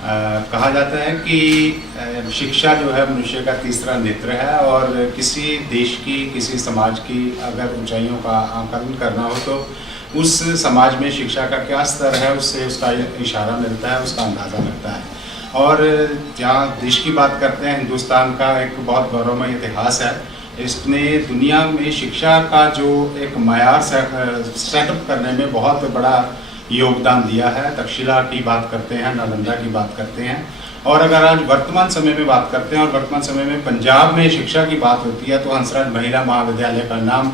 कहा जाता है कि शिक्षा जो है मनुष्य का तीसरा नेत्र है और किसी देश की, किसी समाज की अगर ऊंचाइयों का आकलन करना हो तो उस समाज में शिक्षा का क्या स्तर है उससे उसका इशारा मिलता है, उसका अंदाज़ा लगता है। और जहाँ देश की बात करते हैं, हिंदुस्तान का एक बहुत गौरवमय इतिहास है। इसने दुनिया में शिक्षा का जो एक मयार सेटअप करने में बहुत बड़ा योगदान दिया है। तक्षशिला की बात करते हैं, नालंदा की बात करते हैं, और अगर आज वर्तमान समय में बात करते हैं और वर्तमान समय में पंजाब में शिक्षा की बात होती है तो हंसराज महिला महाविद्यालय का नाम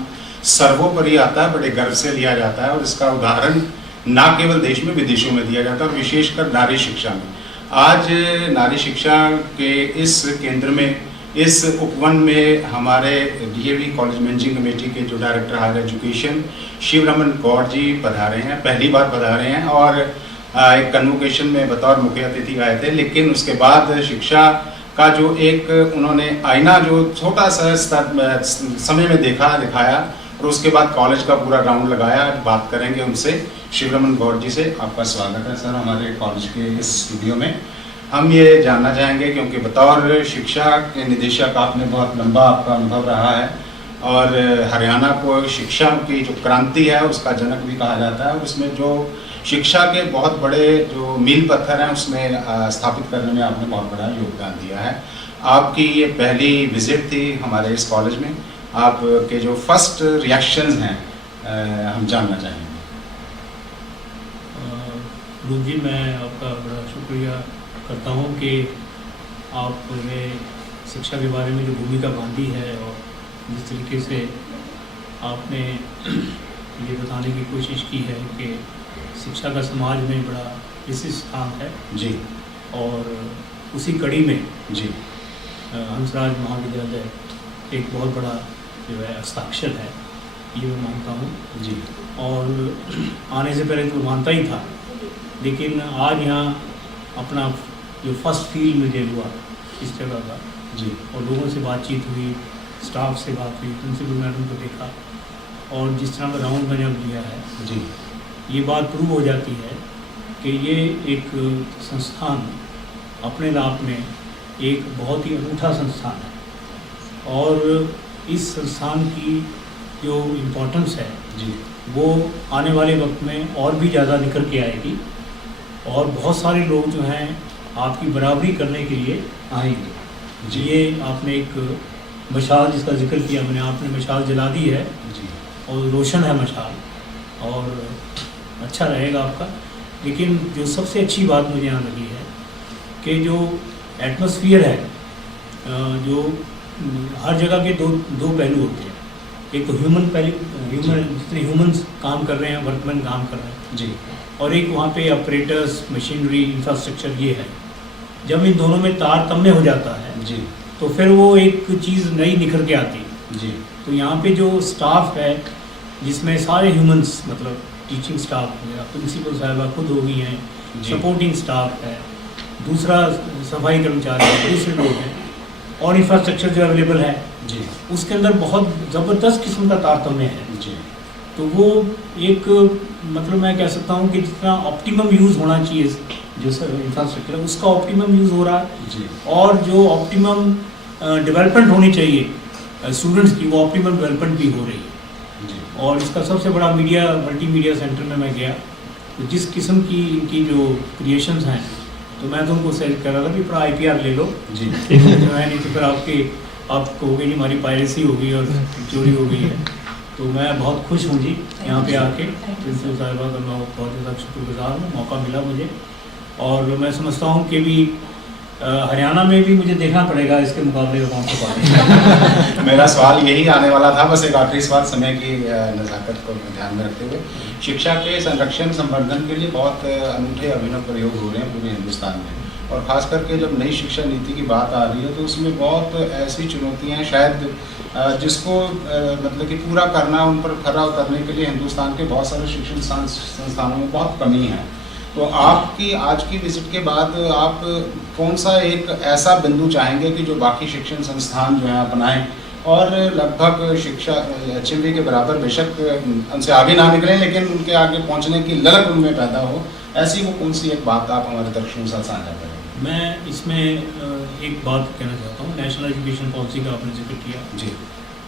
सर्वोपरि आता है, बड़े गर्व से लिया जाता है। और इसका उदाहरण न केवल देश में, विदेशों में दिया जाता है, और विशेषकर नारी शिक्षा में। आज नारी शिक्षा के इस केंद्र में, इस उपवन में हमारे डीएवी कॉलेज मैनेजिंग कमेटी के जो director higher education Shivraman Gaur ji पधारे हैं, पहली बार पधारे हैं, और एक कन्वोकेशन में बतौर मुख्य अतिथि आए थे। लेकिन उसके बाद शिक्षा का जो एक उन्होंने आईना जो छोटा सा समय में दिखाया, और उसके बाद कॉलेज का पूरा राउंड लगाया। बात करेंगे उनसे, शिवरमन गौड़ जी से। आपका स्वागत है सर हमारे कॉलेज के इस स्टूडियो में। हम ये जानना चाहेंगे, क्योंकि बतौर शिक्षा के निदेशक आपने बहुत लंबा आपका अनुभव रहा है, और हरियाणा को शिक्षा की जो क्रांति है उसका जनक भी कहा जाता है, और उसमें जो शिक्षा के बहुत बड़े जो मील पत्थर हैं उसमें स्थापित करने में आपने बहुत बड़ा योगदान दिया है। आपकी ये पहली विजिट थी हमारे इस कॉलेज में, आपके जो फर्स्ट रिएक्शंस हैं हम जानना चाहेंगे। रूप जी, मैं आपका बड़ा शुक्रिया करता हूँ कि आपने शिक्षा के बारे में जो भूमिका बांधी है और जिस तरीके से आपने ये बताने की कोशिश की है कि शिक्षा का समाज में बड़ा विशिष्ट स्थान है जी, और उसी कड़ी में जी हंसराज महाविद्यालय एक बहुत बड़ा जो है हस्ताक्षर है, ये मैं मानता हूँ जी। और आने से पहले तो मानता ही था, लेकिन आज यहाँ अपना जो फर्स्ट फील मुझे हुआ इस जगह का जी, और लोगों से बातचीत हुई, स्टाफ से बात हुई, प्रिंसिपल मैडम को देखा, और जिस तरह का राउंड मैंने अब लिया है जी, ये बात प्रूव हो जाती है कि ये एक संस्थान अपने आप में एक बहुत ही अनूठा संस्थान है, और इस संस्थान की जो इम्पोर्टेंस है जी, वो आने वाले वक्त में और भी ज़्यादा निखर के आएगी, और बहुत सारे लोग जो हैं आपकी बराबरी करने के लिए आएंगे जी। ये आपने एक मशाल जिसका जिक्र किया मैंने, आपने मशाल जला दी है जी, और रोशन है मशाल, और अच्छा रहेगा आपका। लेकिन जो सबसे अच्छी बात मुझे यहाँ लगी है कि जो एटमॉस्फेयर है, जो हर जगह के दो पहलू होते हैं। एक तो ह्यूमन पहलू, जितने ह्यूमन्स काम कर रहे हैं, वर्कमैन काम कर रहे हैं जी, और एक वहाँ पे ऑपरेटर्स, मशीनरी, इंफ्रास्ट्रक्चर ये है। जब इन दोनों में तारतम्य हो जाता है जी, तो फिर वो एक चीज़ नई निखर के आती है जी। तो यहाँ पे जो स्टाफ है जिसमें सारे ह्यूमंस, मतलब टीचिंग स्टाफ वगैरह, प्रिंसिपल साहिबा खुद हो गई हैं, सपोर्टिंग स्टाफ है, दूसरा सफाई कर्मचारी है, दूसरे लोग हैं, और इंफ्रास्ट्रक्चर जो अवेलेबल है जी, उसके अंदर बहुत ज़बरदस्त किस्म का तारतम्य है जी। तो वो एक, मतलब मैं कह सकता हूँ कि जितना ऑप्टिमम यूज़ होना चाहिए जो इंफ्रास्ट्रक्चर है उसका ऑप्टिमम यूज़ हो रहा है जी, और जो ऑप्टिमम डेवलपमेंट होनी चाहिए स्टूडेंट्स की, वो ऑप्टिमम डेवलपमेंट भी हो रही है जी। और इसका सबसे बड़ा मल्टीमीडिया सेंटर में मैं गया तो जिस किस्म की इनकी जो क्रिएशंस हैं तो मैं तो उनको सेलेक्ट कर रहा था कि पूरा IPR ले लो जी, नहीं तो फिर आपको हो गई नहीं, हमारी पायरेसी हो गई और चोरी हो गई है। तो मैं बहुत खुश हूँ जी यहाँ पे आके, प्रिंसिपल साहिबा का मैं बहुत ज़्यादा शुक्रगुजार हूँ, मौका मिला मुझे। और मैं समझता हूँ कि भी हरियाणा में भी मुझे देखना पड़ेगा इसके मुकाबले में कौन सा पार्टी। मेरा सवाल यही आने वाला था, बस एक आखिरी सवाल समय की नज़ाकत को ध्यान में रखते हुए। शिक्षा के संरक्षण संवर्धन के लिए बहुत अनूठे अभिनव प्रयोग हो रहे हैं पूरे हिंदुस्तान में, और ख़ास करके जब नई शिक्षा नीति की बात आ रही है तो उसमें बहुत ऐसी चुनौतियाँ हैं शायद जिसको मतलब कि पूरा करना, उन पर खरा उतरने के लिए हिंदुस्तान के बहुत सारे शिक्षण संस्थानों में बहुत कमी है। तो आपकी आज की विजिट के बाद आप कौन सा एक ऐसा बिंदु चाहेंगे कि जो बाकी शिक्षण संस्थान जो हैं अपनाएं, और लगभग शिक्षा HMV के बराबर, बेशक उनसे आगे ना निकलें लेकिन उनके आगे पहुंचने की ललक उनमें पैदा हो, ऐसी वो कौन सी एक बात आप हमारे दर्शकों के साथ साझा करेंगे? मैं इसमें एक बात कहना चाहता हूँ, नेशनल एजुकेशन पॉलिसी का आपने जिक्र किया। जी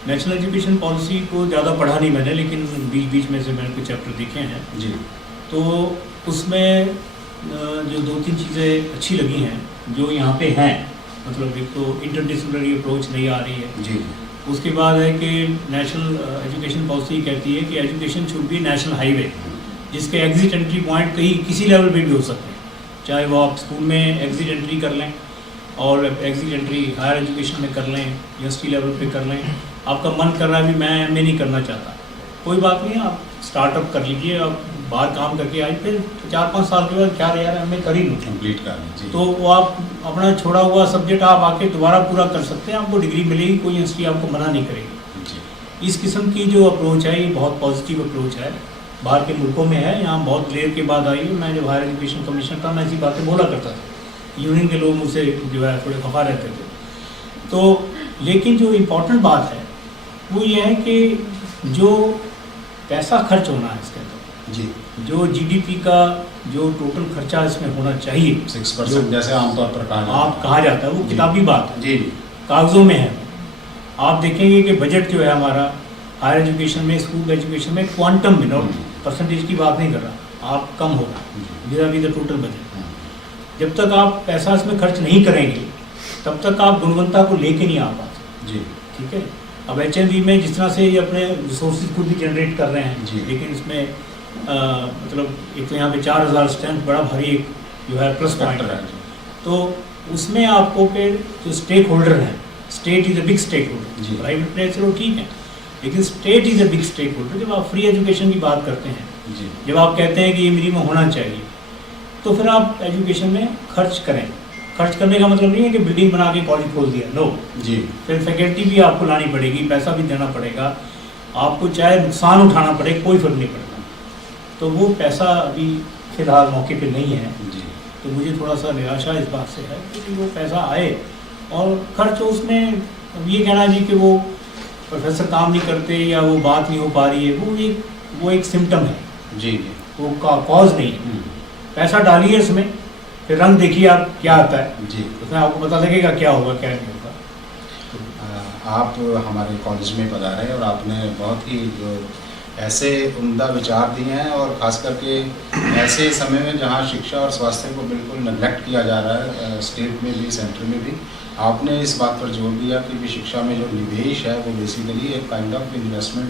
नेशनल एजुकेशन पॉलिसी को ज़्यादा पढ़ा नहीं मैंने, लेकिन बीच बीच में से मैंने कुछ चैप्टर देखे हैं। जी। तो उसमें जो 2-3 चीज़ें अच्छी लगी हैं जो यहाँ पे हैं, मतलब एक तो इंटरडिसिप्लिनरी अप्रोच नहीं आ रही है। जी। उसके बाद है कि नेशनल एजुकेशन पॉलिसी कहती है कि education should be national highway, जिसके एग्जिट एंट्री पॉइंट कहीं किसी लेवल पे भी हो सकते हैं, चाहे वो आप स्कूल में एग्जिट एंट्री कर लें और एग्जिट एंट्री हायर एजुकेशन में कर लें, यूनिवर्सिटी लेवल पे कर लें। आपका मन कर रहा है भी मैं एमए नहीं करना चाहता, कोई बात नहीं, आप स्टार्टअप कर लीजिए, आप बाहर काम करके आए, फिर 4-5 साल के बाद क्या यार एमए कर ही लूँ, कंप्लीट कर लीजिए। तो वो आप अपना छोड़ा हुआ सब्जेक्ट आप आके दोबारा पूरा कर सकते हैं, आपको डिग्री मिलेगी, कोई यूनिवर्सिटी आपको मना नहीं करेगी। जी। इस किस्म की जो अप्रोच है ये बहुत पॉजिटिव अप्रोच है, बाहर के मुल्कों में है, यहाँ बहुत देर के बाद आई है। मैं जब हायर एजुकेशन कमिश्नर था मैं ऐसी बातें बोला करता था, यूनियन के लोग मुझसे जो है थोड़े खफा रहते थे। तो लेकिन जो इम्पोर्टेंट बात है वो ये है कि जो पैसा खर्च होना है इसके अंदर, जी। जो जीडीपी का जो टोटल खर्चा इसमें होना चाहिए 6% जैसे आमतौर पर कहा जाता है, वो किताबी बात है, जी। कागजों में है। आप देखेंगे कि बजट जो है हमारा हायर एजुकेशन में, स्कूल एजुकेशन में क्वांटम में, नॉट परसेंटेज की बात नहीं कर रहा, आप कम होगा vis-a-vis द टोटल बजट। जब तक आप पैसा इसमें खर्च नहीं करेंगे तब तक आप गुणवत्ता को लेके नहीं आ पाते। जी। ठीक है। अब HND में जिस तरह से ये अपने रिसोर्सेज खुद भी जनरेट कर रहे हैं जी। लेकिन इसमें मतलब एक तो यहाँ पे 4000 स्ट्रेंथ बड़ा भारी एक जो है प्लस पॉइंट है। तो उसमें आपको फिर जो स्टेक होल्डर हैं, state is a big stake holder, private player चलो ठीक है, लेकिन state is a big stake holder. जब आप फ्री एजुकेशन की बात करते हैं, जी। जब आप कहते हैं कि ये मिनिमम होना चाहिए, तो फिर आप एजुकेशन में खर्च करें। खर्च करने का मतलब नहीं है कि बिल्डिंग बना के कॉलेज खोल दिया, नो। जी। फिर फैकल्टी भी आपको लानी पड़ेगी, पैसा भी देना पड़ेगा, आपको चाहे नुकसान उठाना पड़े, कोई फर्क नहीं पड़ेगा। तो वो पैसा अभी फिलहाल मौके पे नहीं है। जी। तो मुझे थोड़ा सा निराशा इस बात से है कि वो पैसा आए और खर्च उसमें ये कहना जी कि वो प्रोफेसर काम नहीं करते या वो बात नहीं हो पा रही है, वो एक सिम्टम है। जी। जी। वो कॉज नहीं है। पैसा डालिए इसमें, फिर रंग देखिए आप क्या आता है। जी। उसमें आपको पता लगेगा क्या होगा क्या नहीं होगा। आप हमारे कॉलेज में पधारे और आपने बहुत ही जो ऐसे उम्दा विचार दिए हैं, और ख़ास करके ऐसे समय में जहां शिक्षा और स्वास्थ्य को बिल्कुल नेग्लेक्ट किया जा रहा है, स्टेट में भी सेंटर में भी, आपने इस बात पर जोर दिया कि भी शिक्षा में जो निवेश है वो बेसिकली एक काइंड ऑफ इन्वेस्टमेंट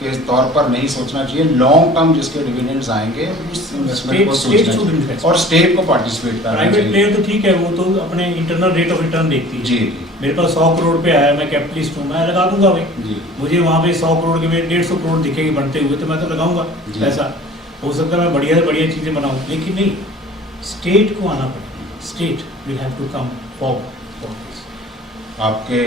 के तौर पर नहीं सोचना चाहिए, लॉन्ग टर्म जिसके डिविडेंड्स आएंगे उस इन्वेस्टमेंट को सोचना चाहिए और स्टेट को पार्टिसिपेट करना चाहिए। प्राइवेट प्लेयर तो ठीक है, वो तो अपने इंटरनल रेट ऑफ रिटर्न देखती है। जी। मेरे पास 100 करोड़ पे आया, मैं कैपिटलिस्ट हूँ, मैं लगा दूंगा भाई। जी। मुझे वहाँ पे 100 करोड़ के में 150 करोड़ दिखेंगे बनते हुए, तो मैं तो लगाऊंगा पैसा। हो सकता है मैं बढ़िया से बढ़िया चीज़ें बनाऊँ, लेकिन नहीं, स्टेट को आना पड़ेगा, state will have to come forward. आपके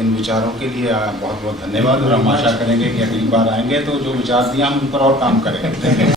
इन विचारों के लिए बहुत बहुत धन्यवाद, और हम आशा करेंगे कि अगली बार आएंगे तो जो विचार दिए हम उन पर और काम करेंगे।